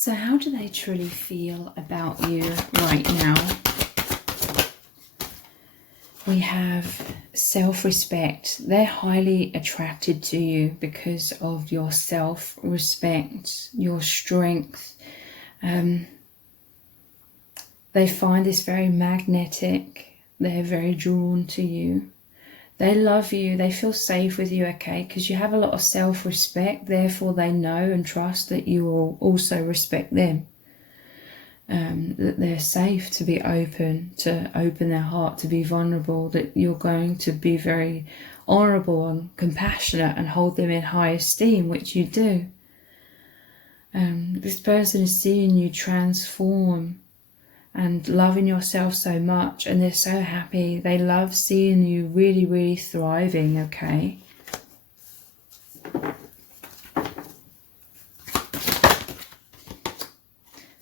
So how do they truly feel about you right now? We have self-respect. They're highly attracted to you because of your self-respect, your strength. They find this very magnetic. They're very drawn to you. They love you. They feel safe with you, okay? Because you have a lot of self-respect. Therefore, they know and trust that you will also respect them. That they're safe to be open, to open their heart, to be vulnerable, that you're going to be very honourable and compassionate and hold them in high esteem, which you do. This person is seeing you transform and loving yourself so much, and they're so happy. They love seeing you really, really thriving, okay?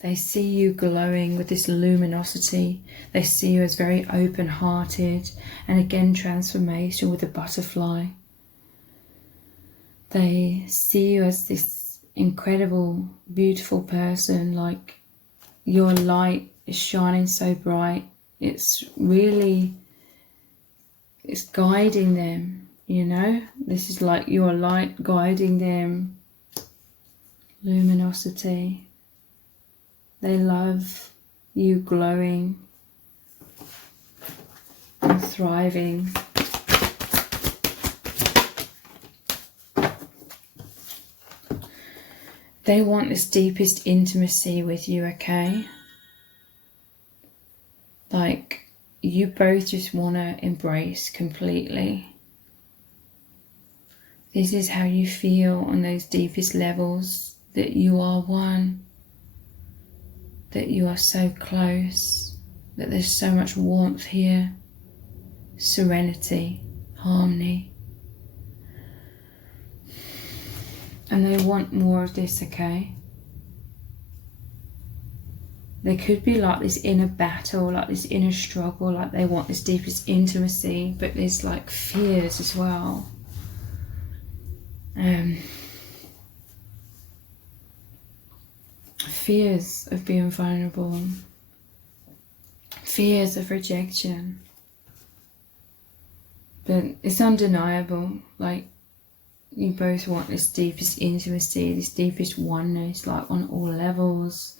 They see you glowing with this luminosity. They see you as very open-hearted, and again, transformation with the butterfly. They see you as this incredible, beautiful person, like your light is shining so bright. It's guiding them, you know? This is like your light guiding them. Luminosity. They love you glowing and thriving. They want this deepest intimacy with you, okay? Like, you both just want to embrace completely. This is how you feel on those deepest levels, that you are one, that you are so close, that there's so much warmth here, serenity, harmony. And they want more of this, okay? There could be like this inner battle, like this inner struggle, like they want this deepest intimacy, but there's like fears as well. Fears of being vulnerable, fears of rejection. But it's undeniable, like you both want this deepest intimacy, this deepest oneness, like on all levels.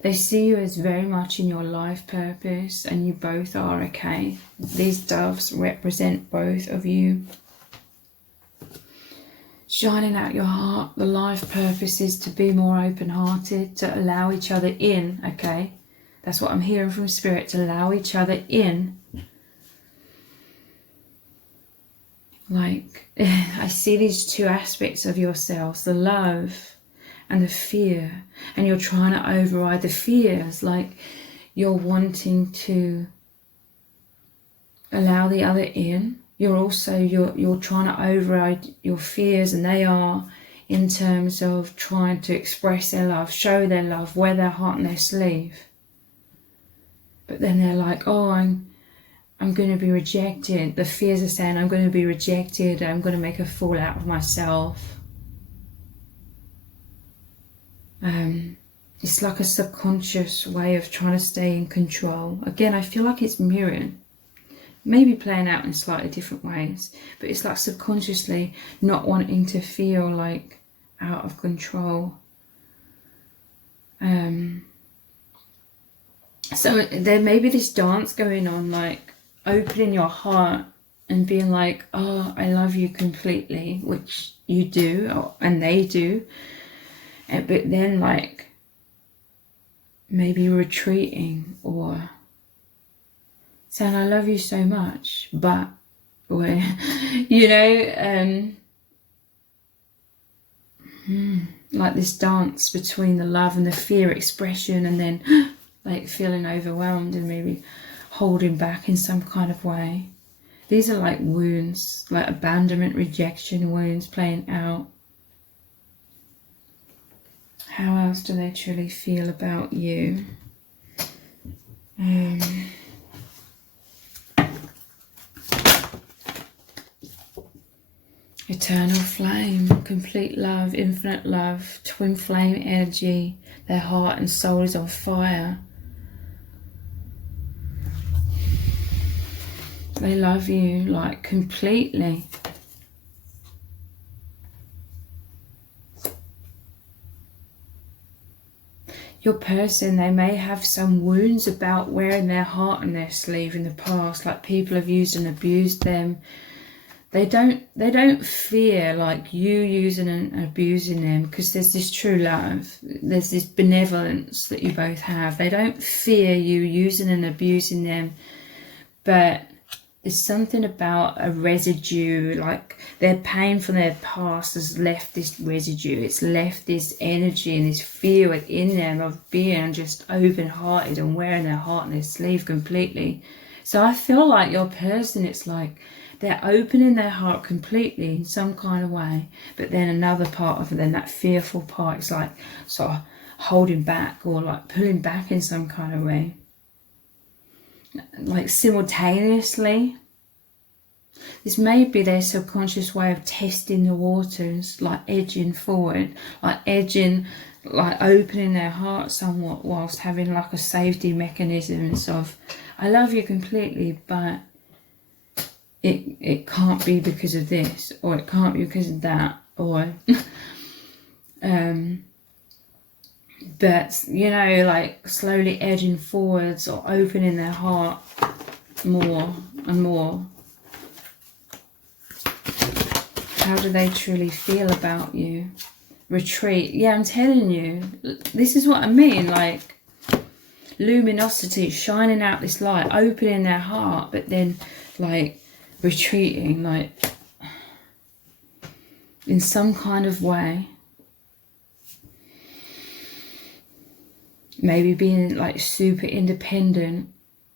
They see you as very much in your life purpose, and you both are, okay? These doves represent both of you. Shining out your heart, the life purpose is to be more open-hearted, to allow each other in, okay? That's what I'm hearing from Spirit, to allow each other in. Like, I see these two aspects of yourselves, the love and the fear, and you're trying to override the fears, like you're wanting to allow the other in. You're also, you're trying to override your fears, and they are in terms of trying to express their love, show their love, wear their heart on their sleeve. But then they're like, oh, I'm going to be rejected. The fears are saying, I'm going to be rejected, I'm going to make a fool out of myself. It's like a subconscious way of trying to stay in control. Again, I feel like it's mirrored, maybe playing out in slightly different ways, but it's like subconsciously not wanting to feel like out of control. So there may be this dance going on, like opening your heart and being like, oh, I love you completely, which you do, and they do. But then like maybe retreating or saying, I love you so much, but, or, you know, like this dance between the love and the fear expression, and then like feeling overwhelmed and maybe holding back in some kind of way. These are like wounds, like abandonment, rejection wounds playing out. How else do they truly feel about you? Eternal flame, complete love, infinite love, twin flame energy. Their heart and soul is on fire. They love you like completely. Your person, they may have some wounds about wearing their heart on their sleeve in the past, like people have used and abused them. They don't fear like you using and abusing them, because there's this true love, there's this benevolence that you both have. They don't fear you using and abusing them, but there's something about a residue, like their pain from their past has left this residue. It's left this energy and this fear within them of being just open-hearted and wearing their heart on their sleeve completely. So I feel like your person, it's like they're opening their heart completely in some kind of way, but then another part of them, that fearful part, is like sort of holding back or like pulling back in some kind of way. Like simultaneously. This may be their subconscious way of testing the waters, like edging forward, like opening their heart somewhat whilst having like a safety mechanisms of, I love you completely, but it can't be because of this, or it can't be because of that, or but you know, like slowly edging forwards or opening their heart more and more. How do they truly feel about you? Retreat. Yeah, I'm telling you, this is what I mean, like luminosity, shining out this light, opening their heart, but then like retreating, like in some kind of way. Maybe being like super independent.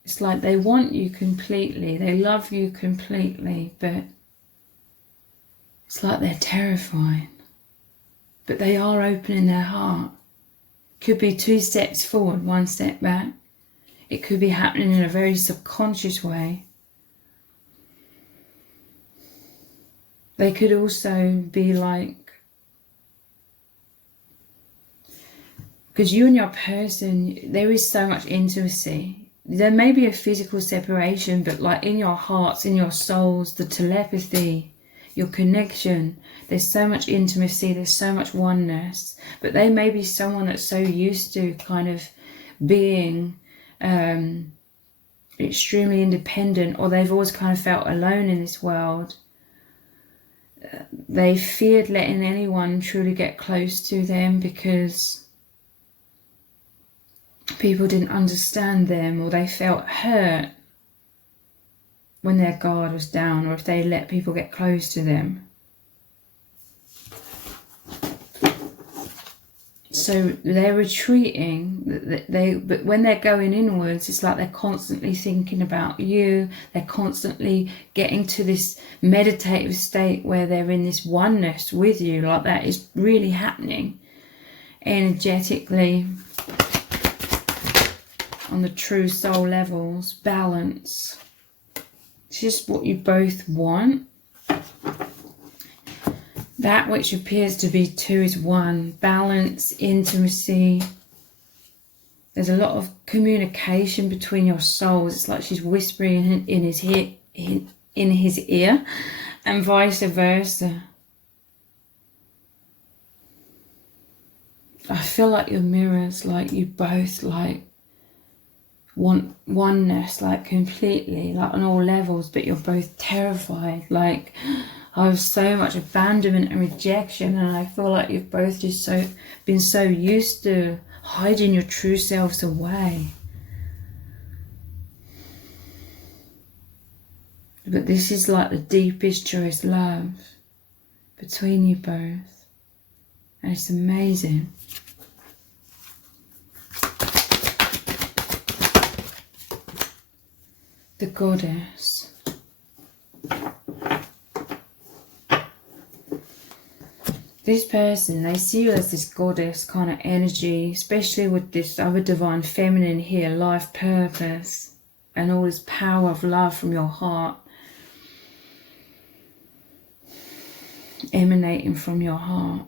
It's like they want you completely, they love you completely, but it's like they're terrified. But they are opening their heart. Could be 2 steps forward, 1 step back. It could be happening in a very subconscious way. They could also be like, because you and your person, there is so much intimacy. There may be a physical separation, but like in your hearts, in your souls, the telepathy, your connection, there's so much intimacy, there's so much oneness. But they may be someone that's so used to kind of being extremely independent, or they've always kind of felt alone in this world. They feared letting anyone truly get close to them because people didn't understand them, or they felt hurt when their guard was down, or if they let people get close to them. So they're retreating, but when they're going inwards, it's like they're constantly thinking about you. They're constantly getting to this meditative state where they're in this oneness with you, like that is really happening energetically on the true soul levels. Balance. It's just what you both want. That which appears to be two is one. Balance, intimacy. There's a lot of communication between your souls. It's like she's whispering in his ear, and vice versa. I feel like you're mirrors, like you both like want oneness, like completely, like on all levels, but you're both terrified, like I have so much abandonment and rejection, and I feel like you've both just been so used to hiding your true selves away. But this is like the deepest, truest love between you both, and it's amazing. The goddess. This person, they see you as this goddess kind of energy, especially with this other divine feminine here, life purpose, and all this power of love from your heart, emanating from your heart.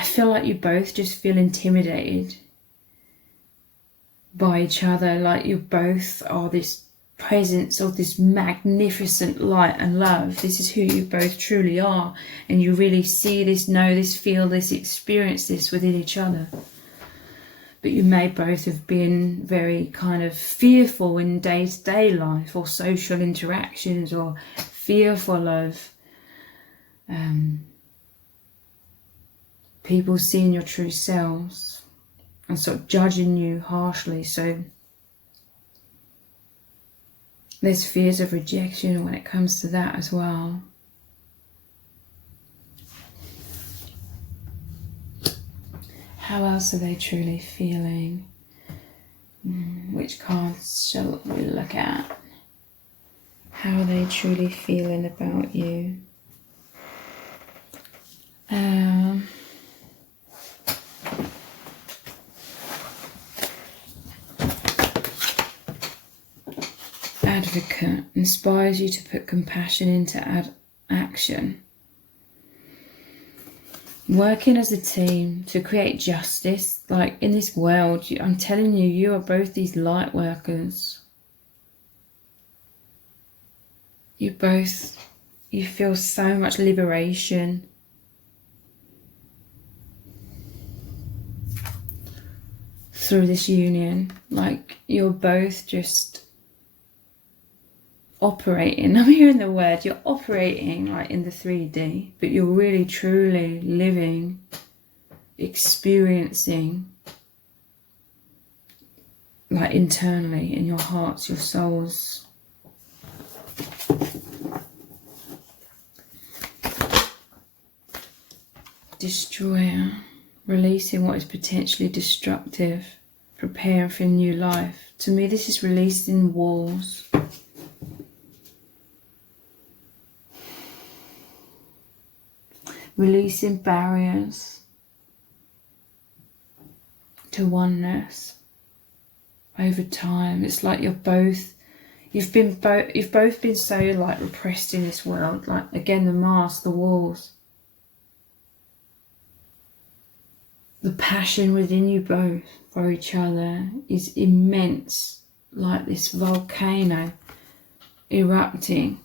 I feel like you both just feel intimidated by each other, like you both are this presence of this magnificent light and love. This is who you both truly are, and you really see this, know this, feel this, experience this within each other. But you may both have been very kind of fearful in day-to-day life or social interactions, or fearful of people seeing your true selves and sort of judging you harshly. So there's fears of rejection when it comes to that as well. How else are they truly feeling? Which cards shall we look at? How are they truly feeling about you? Advocate inspires you to put compassion into action. Working as a team to create justice, like in this world, I'm telling you, you are both these light workers. You feel so much liberation. Through this union, like you're both just operating, I'm hearing the word, you're operating like in the 3D, but you're really truly living, experiencing, like internally in your hearts, your souls. Destroyer, releasing what is potentially destructive, preparing for a new life. To me, this is releasing walls. Releasing barriers to oneness over time. It's like you've both been so like repressed in this world. Like again, the mask, the walls, the passion within you both for each other is immense, like this volcano erupting.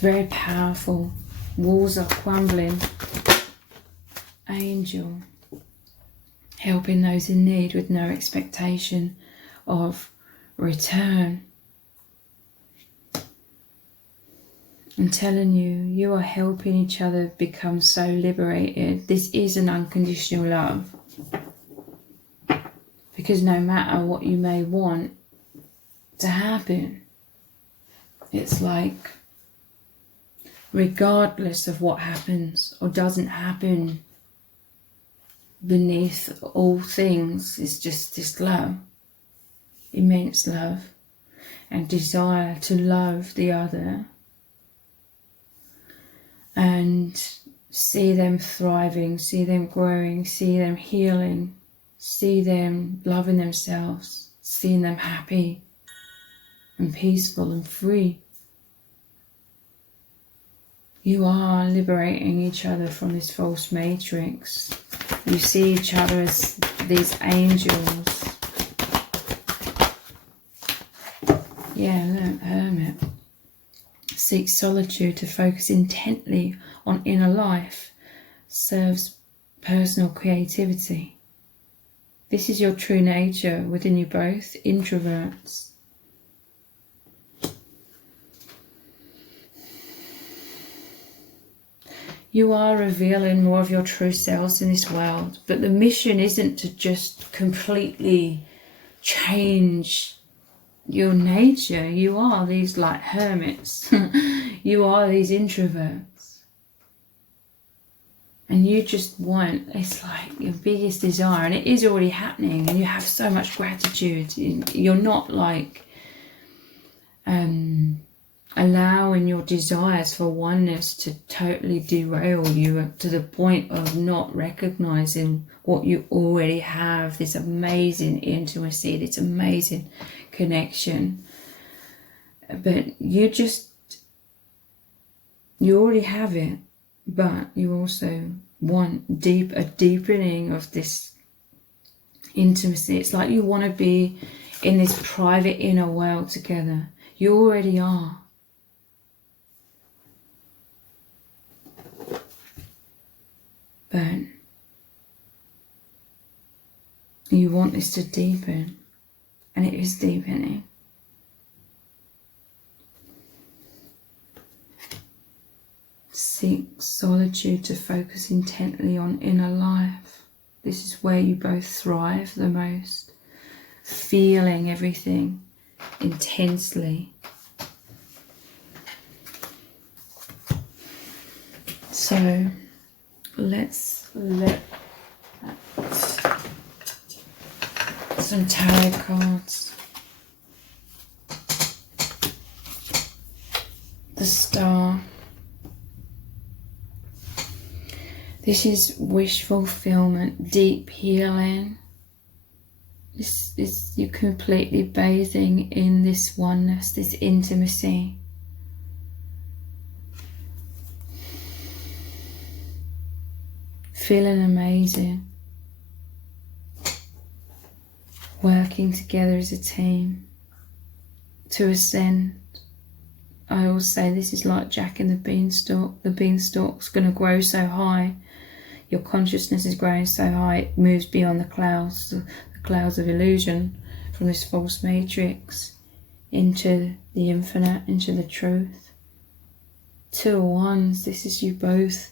Very powerful. Walls are crumbling. Angel, helping those in need with no expectation of return. I'm telling you, you are helping each other become so liberated. This is an unconditional love. Because no matter what you may want to happen, it's like, regardless of what happens or doesn't happen, beneath all things is just this love, immense love and desire to love the other and see them thriving, see them growing, see them healing, see them loving themselves, seeing them happy and peaceful and free. You are liberating each other from this false matrix. You see each other as these angels. Yeah, look, hermit. Seek solitude to focus intently on inner life. Serves personal creativity. This is your true nature within you both, introverts. You are revealing more of your true selves in this world, but the mission isn't to just completely change your nature. You are these like hermits. You are these introverts. And you just want, it's like your biggest desire, and it is already happening, and you have so much gratitude. You're not like allowing your desires for oneness to totally derail you to the point of not recognizing what you already have, this amazing intimacy, this amazing connection. But you already have it, but you also want a deepening of this intimacy. It's like you want to be in this private inner world together. You already are. But you want this to deepen, and it is deepening. Seek solitude to focus intently on inner life. This is where you both thrive the most, feeling everything intensely. So let's look at some tarot cards. The Star. This is wish fulfillment, deep healing. This is you completely bathing in this oneness, this intimacy. Feeling amazing. Working together as a team to ascend. I always say this is like Jack and the Beanstalk. The beanstalk's going to grow so high. Your consciousness is growing so high, it moves beyond the clouds of illusion, from this false matrix into the infinite, into the truth. Two of Wands, this is you both.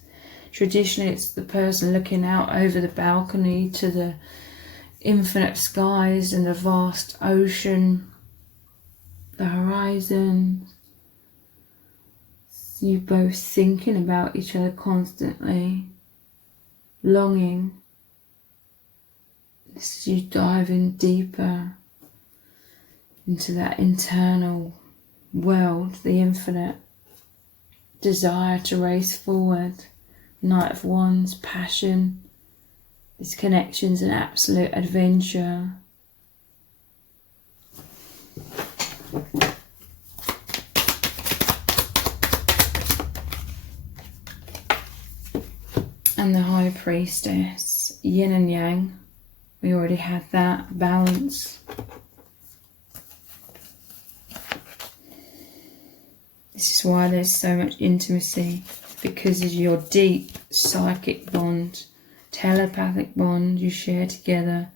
Traditionally, it's the person looking out over the balcony to the infinite skies and the vast ocean, the horizon. You both thinking about each other constantly, longing. This is you diving deeper into that internal world, the infinite desire to race forward. Knight of Wands, passion. This connection's an absolute adventure. And the High Priestess, yin and yang. We already had that. Balance. This is why there's so much intimacy, because of your deep psychic bond, telepathic bond you share together.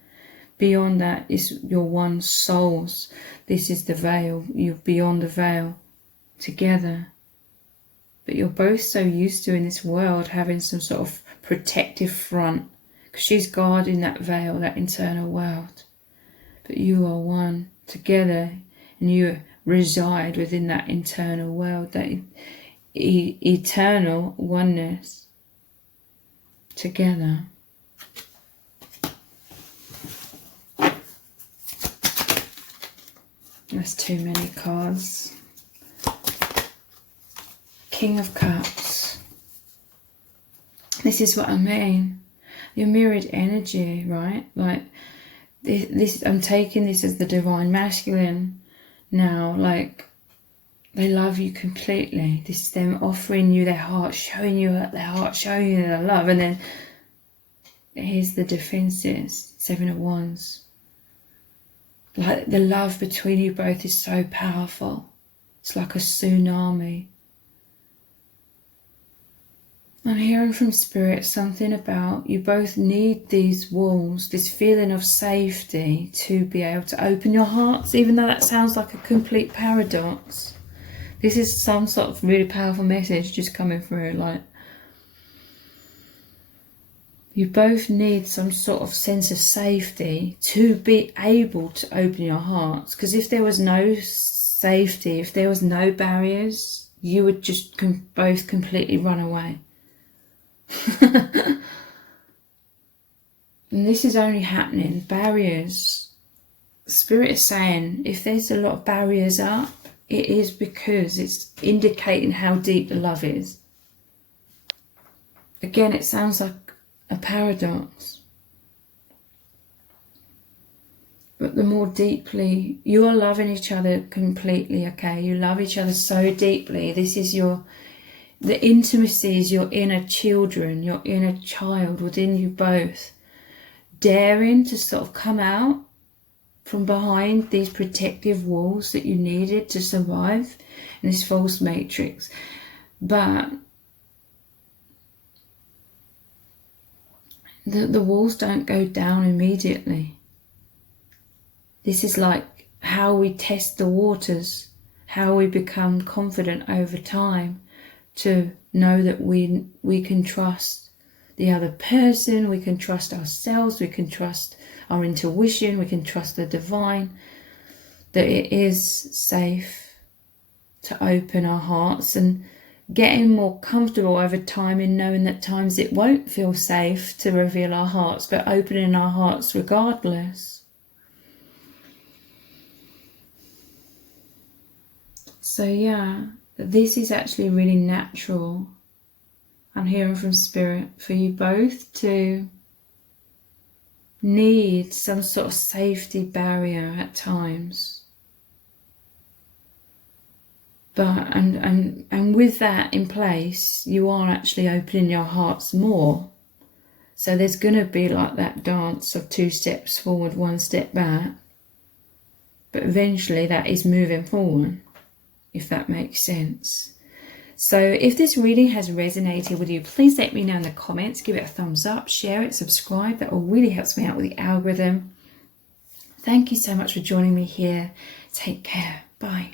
Beyond that is your one souls. This is the veil. You're beyond the veil together. But you're both so used to in this world having some sort of protective front, because she's guarding that veil, that internal world. But you are one together, and you reside within that internal world, that eternal oneness together. That's too many cards. King of Cups. This is what I mean. Your mirrored energy, right? Like this I'm taking this as the divine masculine now. Like, they love you completely. This is them offering you their heart, showing you their love. And then here's the defenses, 7 of Wands. Like, the love between you both is so powerful. It's like a tsunami. I'm hearing from Spirit something about you both need these walls, this feeling of safety, to be able to open your hearts, even though that sounds like a complete paradox. This is some sort of really powerful message just coming through. Like, you both need some sort of sense of safety to be able to open your hearts. Because if there was no safety, if there was no barriers, you would just both completely run away. And this is only happening, barriers. Spirit is saying if there's a lot of barriers up, it is because it's indicating how deep the love is. Again, it sounds like a paradox. But the more deeply you are loving each other completely, okay? You love each other so deeply. This is the intimacy is your inner children, your inner child within you both, daring to sort of come out from behind these protective walls that you needed to survive in this false matrix. But the walls don't go down immediately. This is like how we test the waters, how we become confident over time to know that we can trust the other person, we can trust ourselves, we can trust our intuition, we can trust the divine, that it is safe to open our hearts, and getting more comfortable over time in knowing that times it won't feel safe to reveal our hearts, but opening our hearts regardless. So yeah, this is actually really natural. I'm hearing from Spirit for you both to need some sort of safety barrier at times. But and with that in place, you are actually opening your hearts more. So there's going to be like that dance of 2 steps forward, 1 step back. But eventually that is moving forward, if that makes sense. So if this reading has resonated with you, please let me know in the comments. Give it a thumbs up, share it, subscribe. That all really helps me out with the algorithm. Thank you so much for joining me here. Take care. Bye.